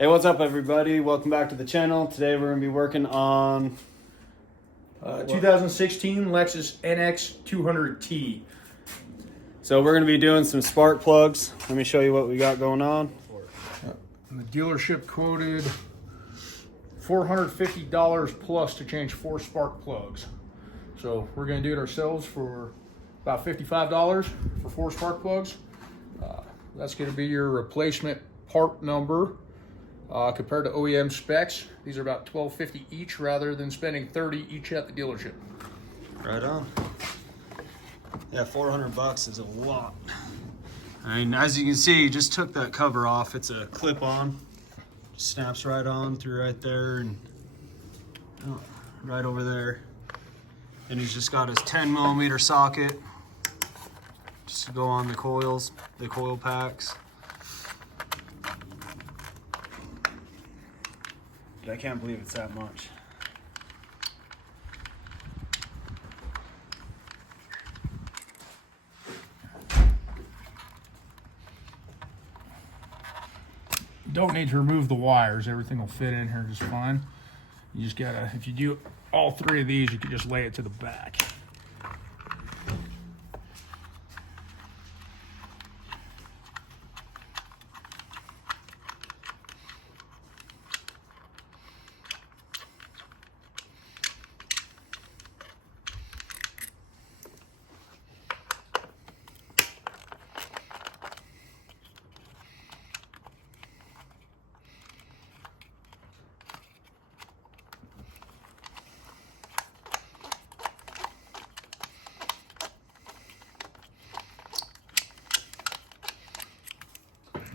Hey, what's up everybody? Welcome back to the channel. Today we're going to be working on 2016 Lexus NX200t. So we're going to be doing some spark plugs. Let me show you what we got going on. And the dealership quoted $450 plus to change 4 spark plugs. So we're going to do it ourselves for about $55 for 4 spark plugs. That's going to be your replacement part number. Compared to OEM specs, these are about $12.50 each rather than spending $30 each at the dealership. Right on. Yeah, $400 is a lot. I mean, as you can see, you just took that cover off. It's a clip-on. Snaps right on through right there and right over there. And he's just got his 10mm socket just to go on the coils, the coil packs. I can't believe it's that much. Don't need to remove the wires. Everything will fit in here just fine. You just gotta, if you do all 3 of these, you can just lay it to the back.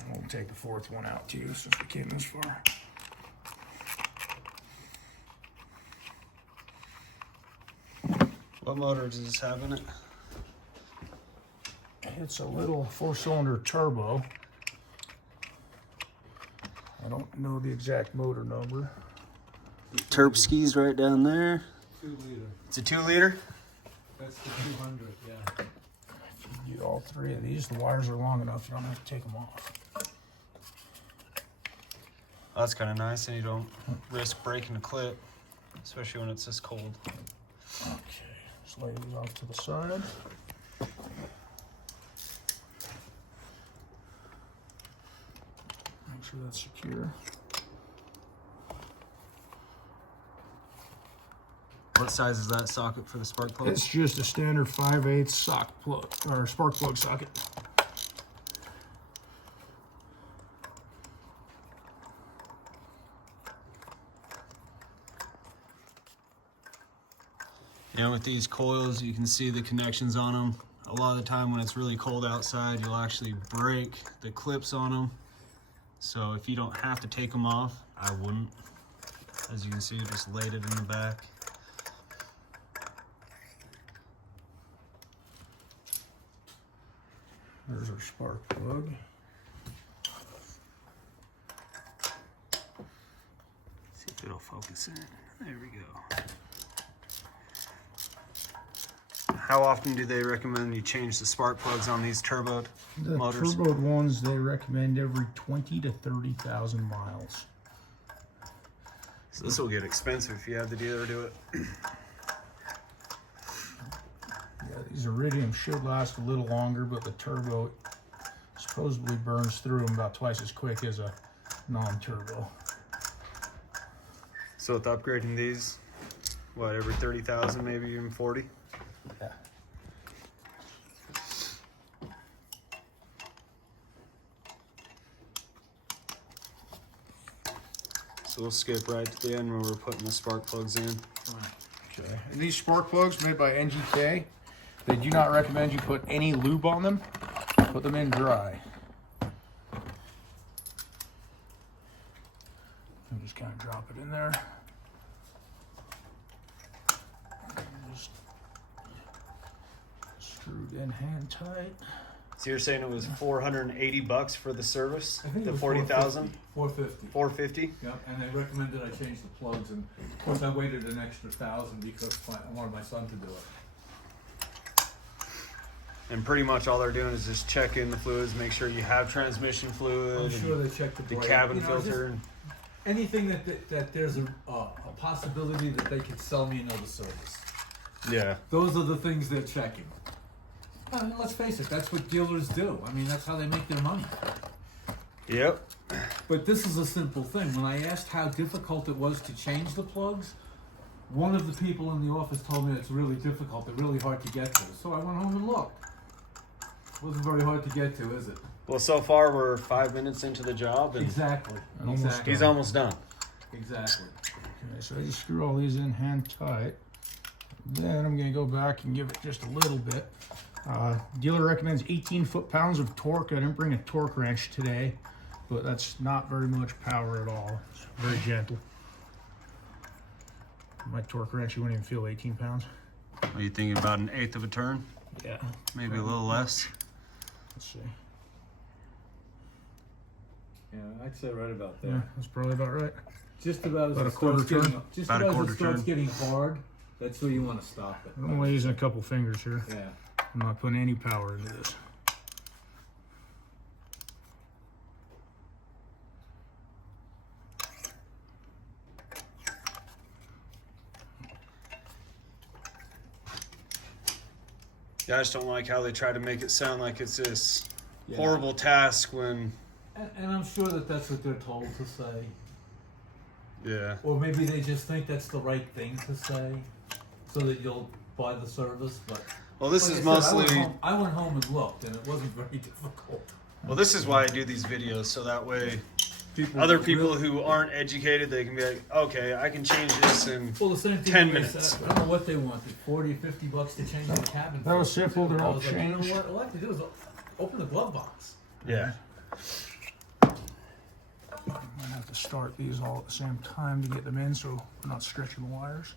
We'll take the 4th one out too, since we came this far. What motor does this have in it? It's a little 4-cylinder turbo. I don't know the exact motor number. Terpsky's right down there. 2 liter. It's a 2-liter? That's the 200, yeah. If you do all 3 of these, the wires are long enough, you don't have to take them off. That's kind of nice, and you don't risk breaking a clip, especially when it's this cold. Okay, just lay these off to the side. Make sure that's secure. What size is that socket for the spark plug? It's just a standard 5/8 sock plug or spark plug socket. You know, with these coils, you can see the connections on them. A lot of the time when it's really cold outside, you'll actually break the clips on them. So if you don't have to take them off, I wouldn't. As you can see, just laid it in the back. There's our spark plug. See if it'll focus in. There we go. How often do they recommend you change the spark plugs on these turboed motors? The turboed ones, they recommend every 20 to 30,000 miles. So this will get expensive if you have the dealer do it. Yeah, these iridium should last a little longer, but the turbo supposedly burns through them about twice as quick as a non-turbo. So with upgrading these, what, every 30,000, maybe even 40? Yeah. So we'll skip right to the end where we're putting the spark plugs in. Okay. And these spark plugs made by NGK, they do not recommend you put any lube on them. Put them in dry. And just kind of drop it in there. Just screwed in hand tight. So you're saying it was $480 for the service? I think The it was 40,000? 450. 450? Yep, and they recommended I change the plugs, and of course I waited an extra 1,000 because I wanted my son to do it. And pretty much all they're doing is just check in the fluids, make sure you have transmission fluid, I'm sure and they checked the the brake. cabin You know, filter. anything that there's a possibility that they could sell me another service. Yeah. Those are the things they're checking. I mean, let's face it, that's what dealers do. I mean, that's how they make their money. Yep. But this is a simple thing. When I asked how difficult it was to change the plugs, one of the people in the office told me it's really difficult. They're really hard to get to. So I went home and looked. It wasn't very hard to get to, is it? Well, so far we're 5 minutes into the job, and Exactly. Almost Exactly. he's almost done. Exactly. Okay, so you screw all these in hand tight. Then I'm going to go back and give it just a little bit. Dealer recommends 18 foot-pounds of torque. I didn't bring a torque wrench today, but that's not very much power at all. It's very gentle. My torque wrench, you wouldn't even feel 18 pounds. Are you thinking about an eighth of a turn? Yeah. Maybe a little less? Let's see. Yeah, I'd say right about there. Yeah, that's probably about right. Just about as About it a quarter starts getting, turn? just About a about as quarter it starts turn. getting hard, that's where you want to stop it. I'm only using a couple fingers here. Yeah. I'm not putting any power into this. Yeah, I just don't like how they try to make it sound like it's this Yeah. horrible task when, And I'm sure that that's what they're told to say. yeah. Or maybe they just think that's the right thing to say so that you'll buy the service. But Well, this like is I said, mostly, I went home and looked, and it wasn't very difficult. well, this is why I do these videos, so that way People other people really- who aren't educated, they can be like, okay, I can change this and Well, the same thing. 10 when they minutes. said- I don't know what they wanted, 40, 50 bucks to change the cabin. That was filter, simple, too. they're I all was like, you know changed. what? All I have to do is open the glove box. yeah. I have to start these all at the same time to get them in so we're not stretching the wires.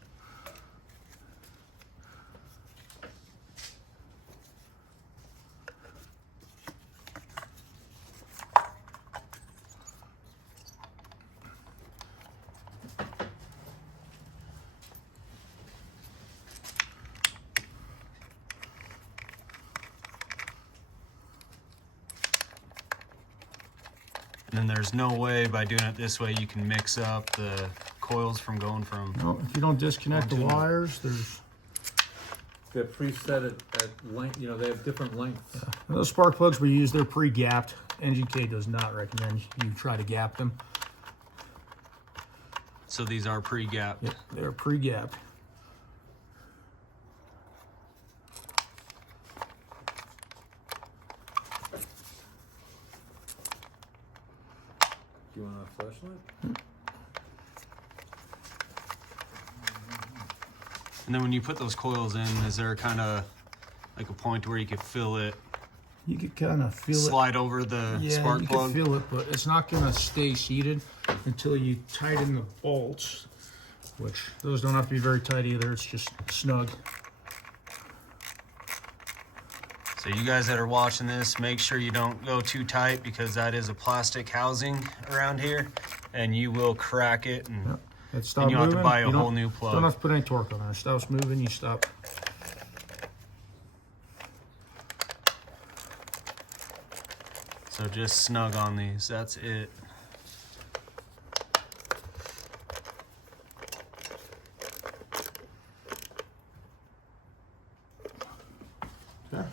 And then there's no way by doing it this way you can mix up the coils from going from, No, if you don't disconnect the wires, there's They're preset at length. You know, they have different lengths. those spark plugs we use, they're pre-gapped. NGK does not recommend you try to gap them. so these are pre-gapped. Yeah, they're pre-gapped. Do you want a flashlight? And then when you put those coils in, is there kind of like a point where you could feel it You could kind of feel it. slide over the Yeah, spark you plug? can feel it, but it's not going to stay seated until you tighten the bolts, which those don't have to be very tight either. It's just snug. So you guys that are watching this, make sure you don't go too tight because that is a plastic housing around here and you will crack it and It stops And you'll have to moving. buy a You whole don't- new plug. Don't have to put any torque on it. It stops moving, you stop. so just snug on these, that's it. Okay.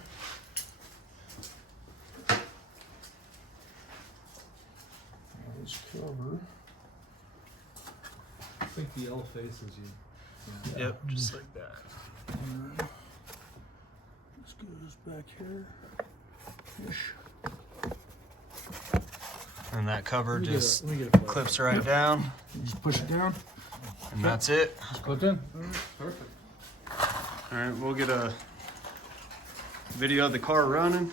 This cover. I think the L faces you. Yep, just like that. This goes back here. Ish. And that cover just Let me get a flash. clips right down Just push it down. and that's it. Just clip in. Perfect. All right, we'll get a video of the car running.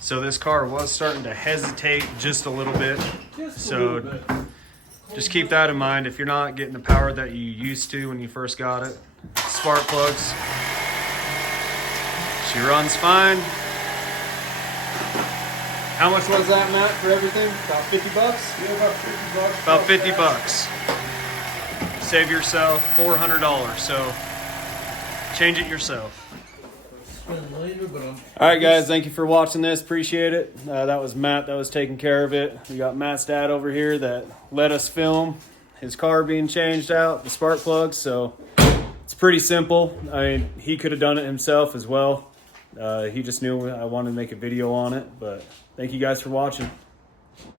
So this car was starting to hesitate just a little bit. Just So, a little bit. Just keep that in mind if you're not getting the power that you used to when you first got it. Spark plugs. She runs fine. How much was that, Matt, for everything? About 50 bucks? Yeah, about 50 bucks. About 50 bucks. Save yourself $400, so change it yourself. explain later, but All right, guys, thank you for watching this. Appreciate it. That was Matt that was taking care of it. We got Matt's dad over here that let us film his car being changed out, the spark plugs. So it's pretty simple. I mean, he could have done it himself as well. He just knew I wanted to make a video on it. But thank you guys for watching.